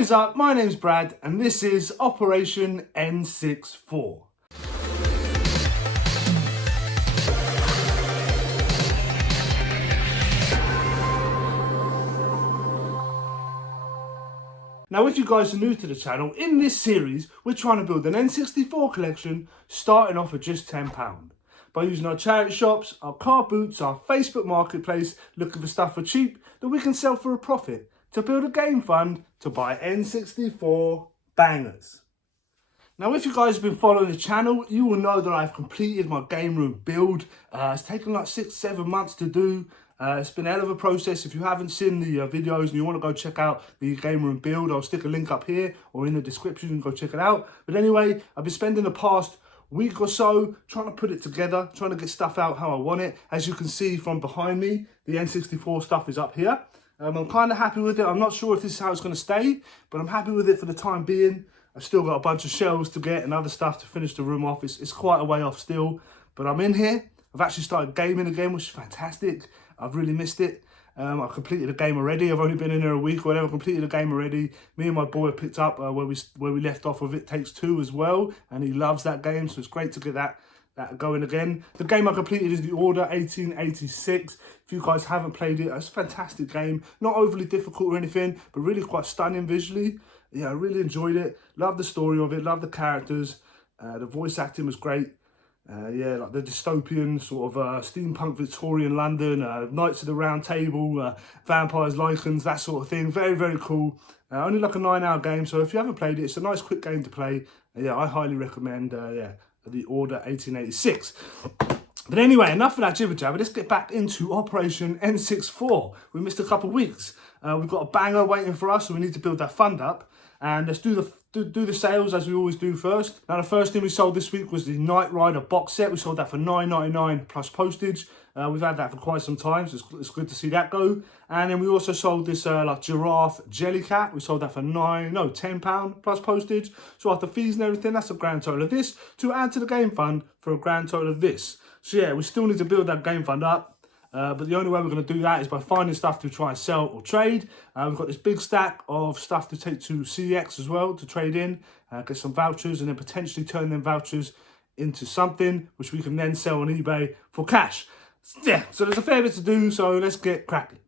What is up? My name's Brad and this is Operation N64. Now, if you guys are new to the channel, in this series, we're trying to build an N64 collection starting off at just £10. By using our charity shops, our car boots, our Facebook marketplace, looking for stuff for cheap that we can sell for a profit to build a game fund to buy N64 bangers. Now, if you guys have been following the channel, you will know that I've completed my game room build. It's taken like 6-7 months to do. It's been a hell of a process. If you haven't seen the videos and you want to go check out the game room build, I'll stick a link up here or in the description and go check it out. But anyway, I've been spending the past week or so trying to put it together, trying to get stuff out how I want it. As you can see from behind me, the N64 stuff is up here. I'm kind of happy with it. I'm not sure if this is how it's going to stay, but I'm happy with it for the time being. I've still got a bunch of shelves to get and other stuff to finish the room off. It's quite a way off still, but I'm in here. I've actually started gaming again, which is fantastic. I've really missed it. I've completed a game already. I've only been in there a week or whatever. I've completed a game already. Me and my boy have picked up where we left off with It Takes Two as well, and he loves that game, so it's great to get that going again. The game I completed is the Order 1886. If you guys haven't played it, it's a fantastic game. Not overly difficult or anything, but really quite stunning visually. Yeah, I really enjoyed it. Love the story of it, love the characters. The voice acting was great. Yeah, like the dystopian sort of steampunk Victorian London, Knights of the Round Table, vampires, lichens, that sort of thing. Very, very cool. Only like a 9-hour game, so if you haven't played it, it's a nice quick game to play. Yeah, I highly recommend the Order 1886. But anyway, enough of that jibber jabber. Let's get back into Operation N64. We missed a couple of weeks. We've got a banger waiting for us, so we need to build that fund up. And let's do the sales as we always do first. Now, the first thing we sold this week was the Knight Rider box set. We sold that for £9.99 plus postage. We've had that for quite some time, so it's good to see that go. And then we also sold this like giraffe jelly cat. We sold that for £10 plus postage. So after fees and everything, that's a grand total of this to add to the game fund for a grand total of this. So yeah, we still need to build that game fund up. But the only way we're going to do that is by finding stuff to try and sell or trade. We've got this big stack of stuff to take to CX as well to trade in, get some vouchers, and then potentially turn them vouchers into something which we can then sell on eBay for cash. Yeah, so there's a fair bit to do, so let's get cracking.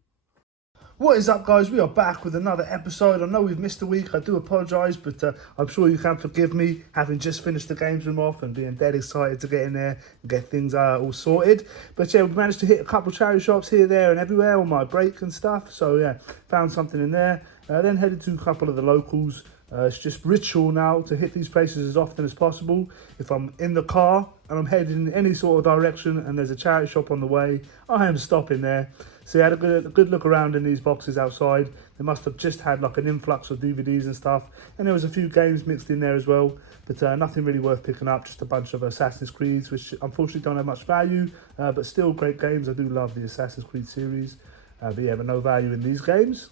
What is up, guys? We are back with another episode. I know we've missed a week. I do apologise, but I'm sure you can forgive me, having just finished the games room off and being dead excited to get in there and get things all sorted. But yeah, we managed to hit a couple of charity shops here, there and everywhere on my break and stuff. So yeah, found something in there. Then headed to a couple of the locals. It's just ritual now to hit these places as often as possible. If I'm in the car and I'm heading in any sort of direction and there's a charity shop on the way, I am stopping there. So I had a good look around in these boxes outside. They must have just had like an influx of DVDs and stuff. And there was a few games mixed in there as well. But nothing really worth picking up. Just a bunch of Assassin's Creeds, which unfortunately don't have much value. But still great games. I do love the Assassin's Creed series. But yeah, but no value in these games.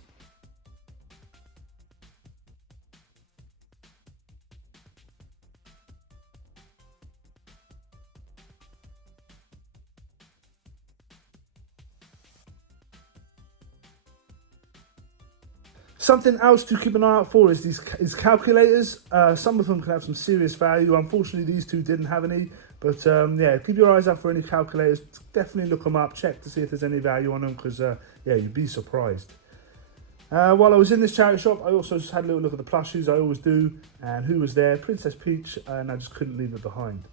Something else to keep an eye out for is these calculators. Some of them can have some serious value. Unfortunately, these two didn't have any. But yeah, keep your eyes out for any calculators. Definitely look them up. Check to see if there's any value on them because, yeah, you'd be surprised. While I was in this charity shop, I also just had a little look at the plushies. I always do. And who was there? Princess Peach. And I just couldn't leave it behind.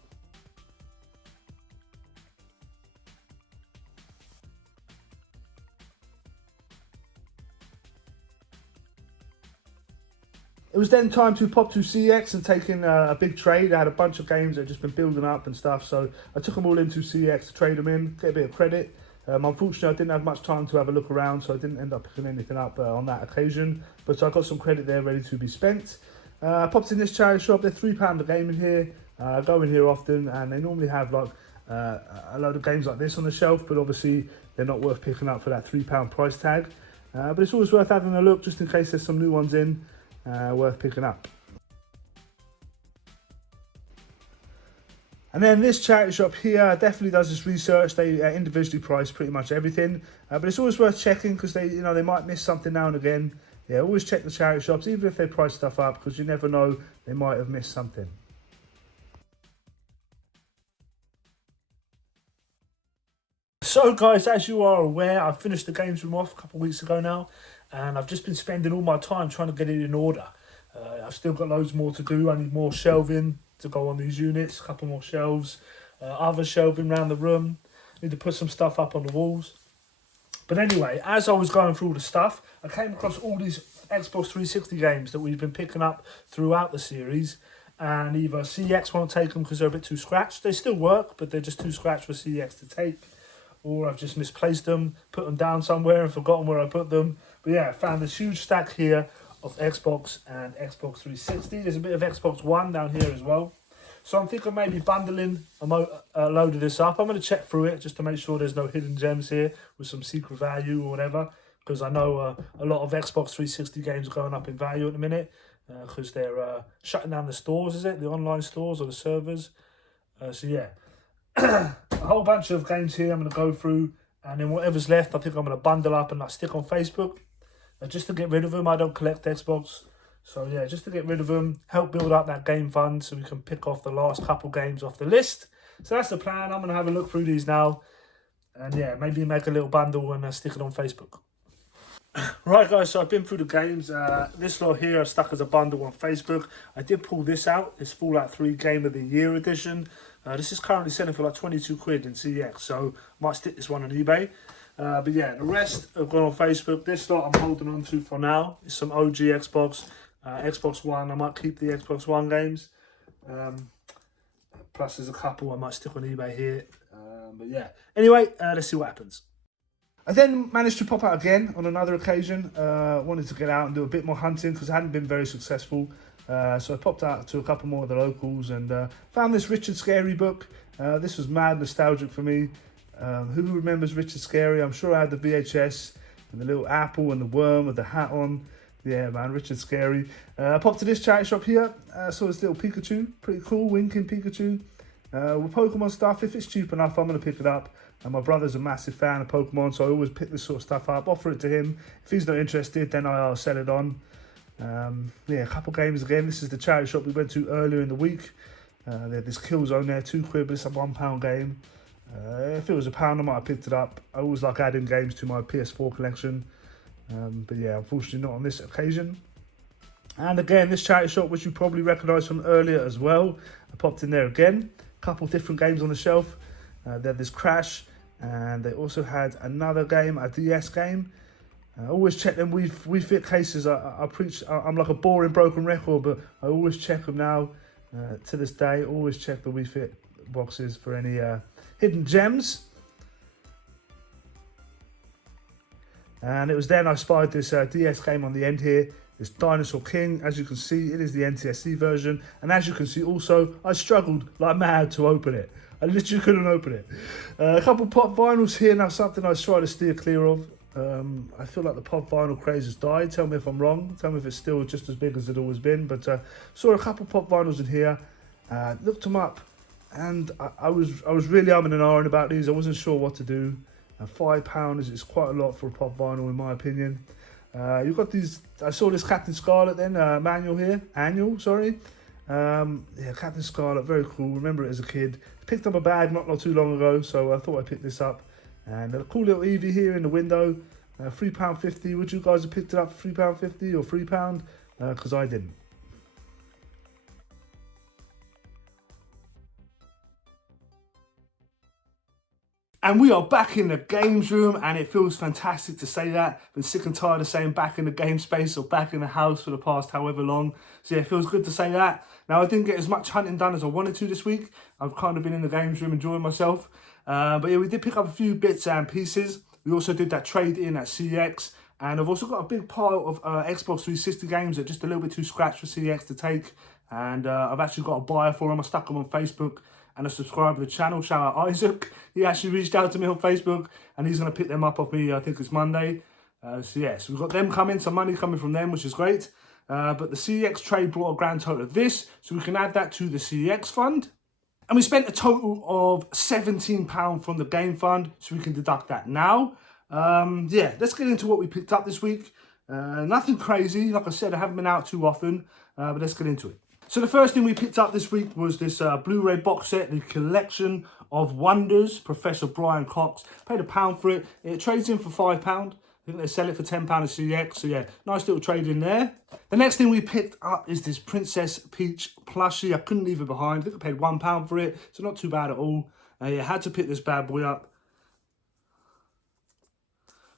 It was then time to pop to CX and take in a big trade. I had a bunch of games that had just been building up and stuff, so I took them all into CX to trade them in, get a bit of credit. Unfortunately, I didn't have much time to have a look around, so I didn't end up picking anything up on that occasion, but I got some credit there ready to be spent. I popped in this charity shop. They're £3 a game in here. I go in here often, and they normally have like a load of games like this on the shelf, but obviously they're not worth picking up for that £3 price tag. But it's always worth having a look just in case there's some new ones in. Worth picking up. And then this charity shop here definitely does this research. They individually price pretty much everything, but it's always worth checking because they might miss something now and again. yeah, always check the charity shops, even if they price stuff up, because you never know, they might have missed something. So guys, as you are aware, I finished the games room off a couple of weeks ago now, and I've just been spending all my time trying to get it in order. I've still got loads more to do. I need more shelving to go on these units, a couple more shelves, other shelving around the room. Need to put some stuff up on the walls. But anyway, as I was going through all the stuff, I came across all these Xbox 360 games that we've been picking up throughout the series, and either CX won't take them because they're a bit too scratched. They still work, but they're just too scratched for CX to take. Or I've just misplaced them, put them down somewhere and forgotten where I put them. But yeah, I found this huge stack here of Xbox and Xbox 360. There's a bit of Xbox One down here as well. So I'm thinking maybe bundling a load of this up. I'm going to check through it just to make sure there's no hidden gems here with some secret value or whatever. Because I know a lot of Xbox 360 games are going up in value at the minute. Because they're shutting down the stores, is it? The online stores or the servers. So yeah. A whole bunch of games here I'm going to go through, and then whatever's left I think I'm going to bundle up and stick on Facebook just to get rid of them. I don't collect Xbox, so yeah, just to get rid of them, help build up that game fund so we can pick off the last couple games off the list. So that's the plan. I'm going to have a look through these now, and yeah, maybe make a little bundle and stick it on Facebook. Right guys, so I've been through the games. This lot here I stuck as a bundle on Facebook. I did pull this out. It's Fallout 3 Game of the Year edition. This is currently selling for like 22 quid in CX, so might stick this one on eBay. But yeah, the rest have gone on Facebook. This lot I'm holding on to for now. It's some OG Xbox, Xbox One. I might keep the Xbox One games. Plus there's a couple I might stick on eBay here. But yeah, anyway, let's see what happens. I then managed to pop out again on another occasion. Wanted to get out and do a bit more hunting because I hadn't been very successful. So I popped out to a couple more of the locals and found this Richard Scarey book. This was mad nostalgic for me. Who remembers Richard Scarey? I'm sure I had the VHS and the little apple and the worm with the hat on. Yeah, man, Richard Scarey. I popped to this charity shop here. Saw this little Pikachu. Pretty cool, winking Pikachu. With Pokemon stuff, if it's cheap enough, I'm going to pick it up. And my brother's a massive fan of Pokemon, so I always pick this sort of stuff up, offer it to him. If he's not interested, then I'll sell it on. Yeah, a couple games again. This is the charity shop we went to earlier in the week. They had this Killzone there, £2, but it's a £1 game. If it was £1, I might have picked it up. I always like adding games to my PS4 collection. But yeah, unfortunately not on this occasion. And again, this charity shop, which you probably recognise from earlier as well. I popped in there again. A couple different games on the shelf. They had this Crash, and they also had another game, a DS game. Always check them. We fit cases. I preach. I'm like a boring broken record, but I always check them now. To this day, always check the Wii Fit boxes for any hidden gems. And it was then I spied this DS game on the end here. This Dinosaur King. As you can see, it is the NTSC version. And as you can see also, I struggled like mad to open it. I literally couldn't open it. A couple pop vinyls here now, something I try to steer clear of. I feel like the pop vinyl craze has died. Tell me if I'm wrong. Tell me if it's still just as big as it's always been. But saw a couple pop vinyls in here. Looked them up, and I was really umming and ahhing about these. I wasn't sure what to do. £5 is quite a lot for a pop vinyl in my opinion. You've got these. I saw this Captain Scarlet then manual here. Annual, sorry. Yeah, Captain Scarlet, very cool. Remember it as a kid. Picked up a bag not too long ago, so I thought I'd pick this up. And a cool little Eevee here in the window, £3.50. Would you guys have picked it up for £3.50 or £3? Because I didn't. And we are back in the games room, and it feels fantastic to say that. Been sick and tired of saying back in the game space or back in the house for the past however long. So yeah, it feels good to say that. Now, I didn't get as much hunting done as I wanted to this week. I've kind of been in the games room enjoying myself. But yeah, we did pick up a few bits and pieces. We also did that trade in at CX. And I've also got a big pile of Xbox 360 games that are just a little bit too scratched for CX to take. And I've actually got a buyer for them. I stuck them on Facebook. And a subscriber to the channel, shout out Isaac. He actually reached out to me on Facebook, and he's going to pick them up off me, I think it's Monday. So yeah, so we've got them coming, some money coming from them, which is great. But the CX trade brought a grand total of this, so we can add that to the CX fund. And we spent a total of £17 from the game fund, so we can deduct that now. Yeah, let's get into what we picked up this week. Nothing crazy. Like I said, I haven't been out too often, but let's get into it. So the first thing we picked up this week was this Blu-ray box set, the Collection of Wonders, Professor Brian Cox. Paid £1 for it. It trades in for £5. I think they sell it for £10 at CX. So yeah, nice little trade in there. The next thing we picked up is this Princess Peach plushie. I couldn't leave it behind. I think I paid £1 for it. So not too bad at all. Yeah, had to pick this bad boy up.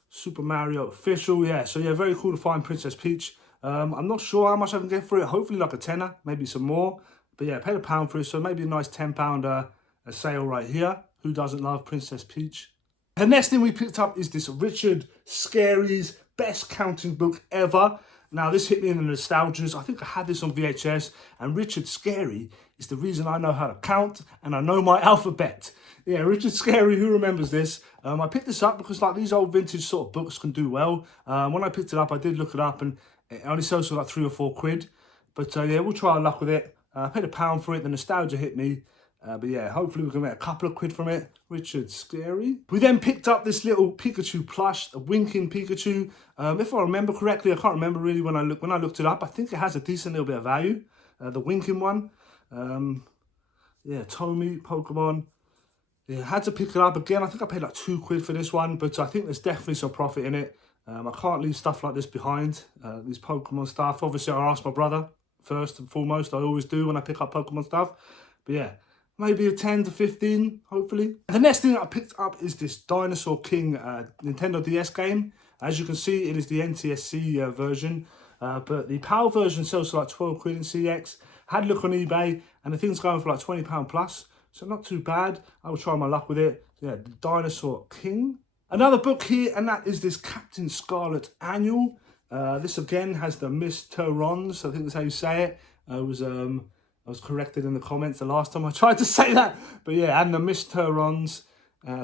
Super Mario official, yeah. So yeah, very cool to find Princess Peach. I'm not sure how much I can get for it. Hopefully like a tenner, maybe some more. But yeah, I paid £1 for it, so maybe a nice £10 a sale right here. Who doesn't love Princess Peach? The next thing we picked up is this Richard Scarry's best counting book ever. Now this hit me in the nostalgias. I think I had this on VHS, and Richard Scarry is the reason I know how to count and I know my alphabet. Yeah, Richard Scarry, who remembers this? I picked this up because like these old vintage sort of books can do well. When I picked it up, I did look it up, and it only sells for like £3 or £4. But yeah, we'll try our luck with it. I paid £1 for it. The nostalgia hit me. But yeah, hopefully we can make a couple of quid from it. Richard Scarry. We then picked up this little Pikachu plush, the winking Pikachu. If I remember correctly, I can't remember really when I looked it up. I think it has a decent little bit of value. The winking one. Yeah, Tommy, Pokemon. Yeah, I had to pick it up again. I think I paid like £2 for this one, but I think there's definitely some profit in it. I can't leave stuff like this behind. These Pokemon stuff. Obviously, I asked my brother first and foremost. I always do when I pick up Pokemon stuff. But yeah, maybe a 10 to 15, hopefully. And the next thing I picked up is this Dinosaur King Nintendo DS game. As you can see, it is the NTSC version. But the PAL version sells for like £12 in CX. Had a look on eBay, and the thing's going for like £20 plus. So not too bad. I will try my luck with it. Yeah, the Dinosaur King. Another book here, and that is this Captain Scarlet Annual. This again has the Mysterons. I think that's how you say it. I was corrected in the comments the last time I tried to say that. But yeah, and the Mysterons.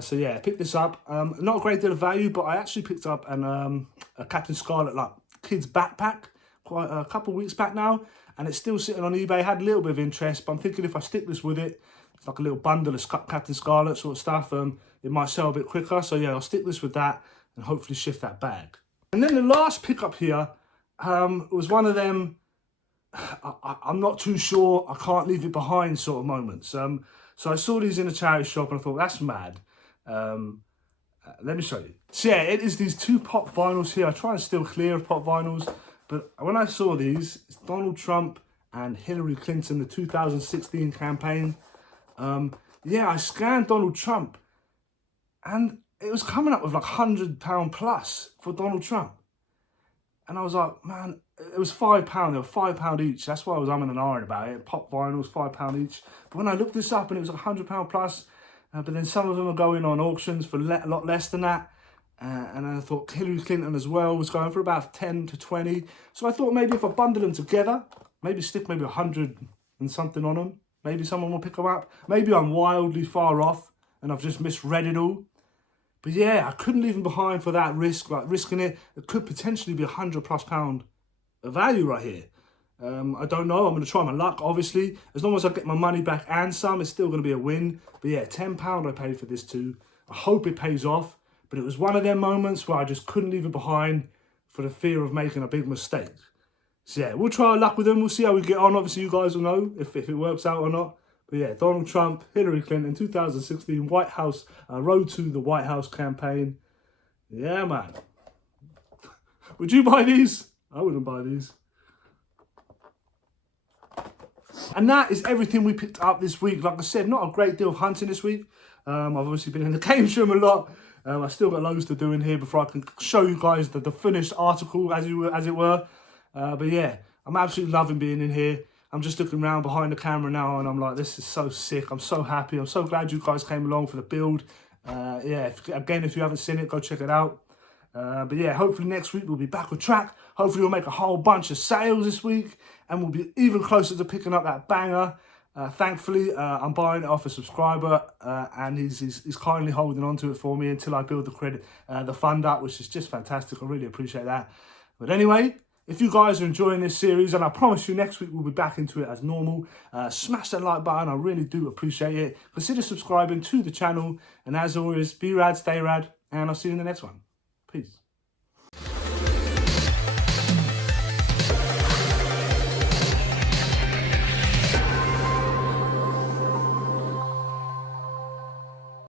So yeah, I picked this up. Not a great deal of value, but I actually picked up a Captain Scarlet like kids backpack quite a couple of weeks back now, and it's still sitting on eBay. Had a little bit of interest, but I'm thinking if I stick this with it, it's like a little bundle of Captain Scarlet sort of stuff. It might sell a bit quicker. So yeah, I'll stick this with that and hopefully shift that bag. And then the last pickup here was one of them. I'm not too sure. I can't leave it behind sort of moments. So I saw these in a charity shop and I thought that's mad. Let me show you. So yeah, it is these two pop vinyls here. I try and steer clear of pop vinyls, but when I saw these, it's Donald Trump and Hillary Clinton, the 2016 campaign. Yeah, I scanned Donald Trump, and it was coming up with like £100 plus for Donald Trump. And I was like, man, it was £5. They were £5 each. That's why I was umming and ahhing about it. Pop vinyls, £5 each. But when I looked this up, and it was like £100 plus, but then some of them are going on auctions for a lot less than that. And I thought Hillary Clinton as well was going for about 10 to 20. So I thought maybe if I bundle them together, maybe stick maybe 100 and something on them, maybe someone will pick them up. Maybe I'm wildly far off and I've just misread it all. But yeah, I couldn't leave them behind for that risk, like risking it. It could potentially be £100 plus of value right here. I don't know. I'm going to try my luck, obviously. As long as I get my money back and some, it's still going to be a win. But yeah, £10 I paid for this too. I hope it pays off. But it was one of them moments where I just couldn't leave it behind for the fear of making a big mistake. So yeah, we'll try our luck with them. We'll see how we get on. Obviously, you guys will know if it works out or not. But yeah, Donald Trump, Hillary Clinton, 2016 White House, Road to the White House campaign. Yeah, man. Would you buy these? I wouldn't buy these. And that is everything we picked up this week. Like I said, not a great deal of hunting this week. I've obviously been in the game room a lot. I've still got loads to do in here before I can show you guys the finished article, as it were. But yeah, I'm absolutely loving being in here. I'm just looking around behind the camera now and I'm like, this is so sick. I'm so happy. I'm so glad you guys came along for the build. Yeah, if you haven't seen it, go check it out. But yeah, hopefully next week we'll be back on track. Hopefully we'll make a whole bunch of sales this week and we'll be even closer to picking up that banger. Thankfully, I'm buying it off a subscriber and he's kindly holding on to it for me until I build the fund up, which is just fantastic. I really appreciate that. But anyway, if you guys are enjoying this series, and I promise you next week we'll be back into it as normal, smash that like button. I really do appreciate it. Consider subscribing to the channel. And as always, be rad, stay rad, and I'll see you in the next one. Peace.